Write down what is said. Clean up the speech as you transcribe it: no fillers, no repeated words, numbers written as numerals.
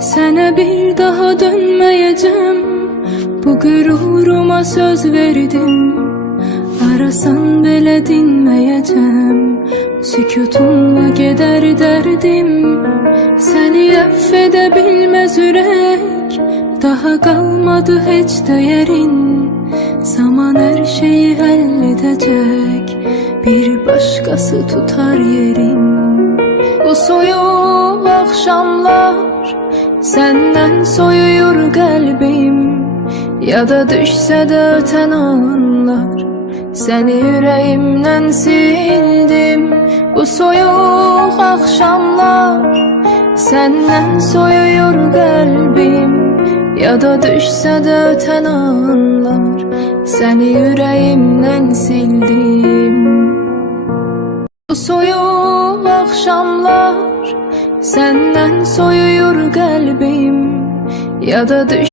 Sənə bir daha dönməyəcəm, bu qüruruma söz verdim. Arasan belə dinməyəcəm, sükutumla gedər dərdim. Səni əff edə bilməz ürək, daha qalmadı heç dəyərin. Zaman hər şeyi həll edəcək, bir başqası tutar yerin. Bu soyuq axşamlar səndən soyuyur qəlbim, ya da düşsə də ötən anlar səni ürəyimdən sildim. Bu soyuq axşamlar səndən soyuyur qəlbim, ya da düşsə də ötən anlar səni ürəyimdən sildim. Bu soyuq axşamlar səndən soyuyur qəlbim, ya da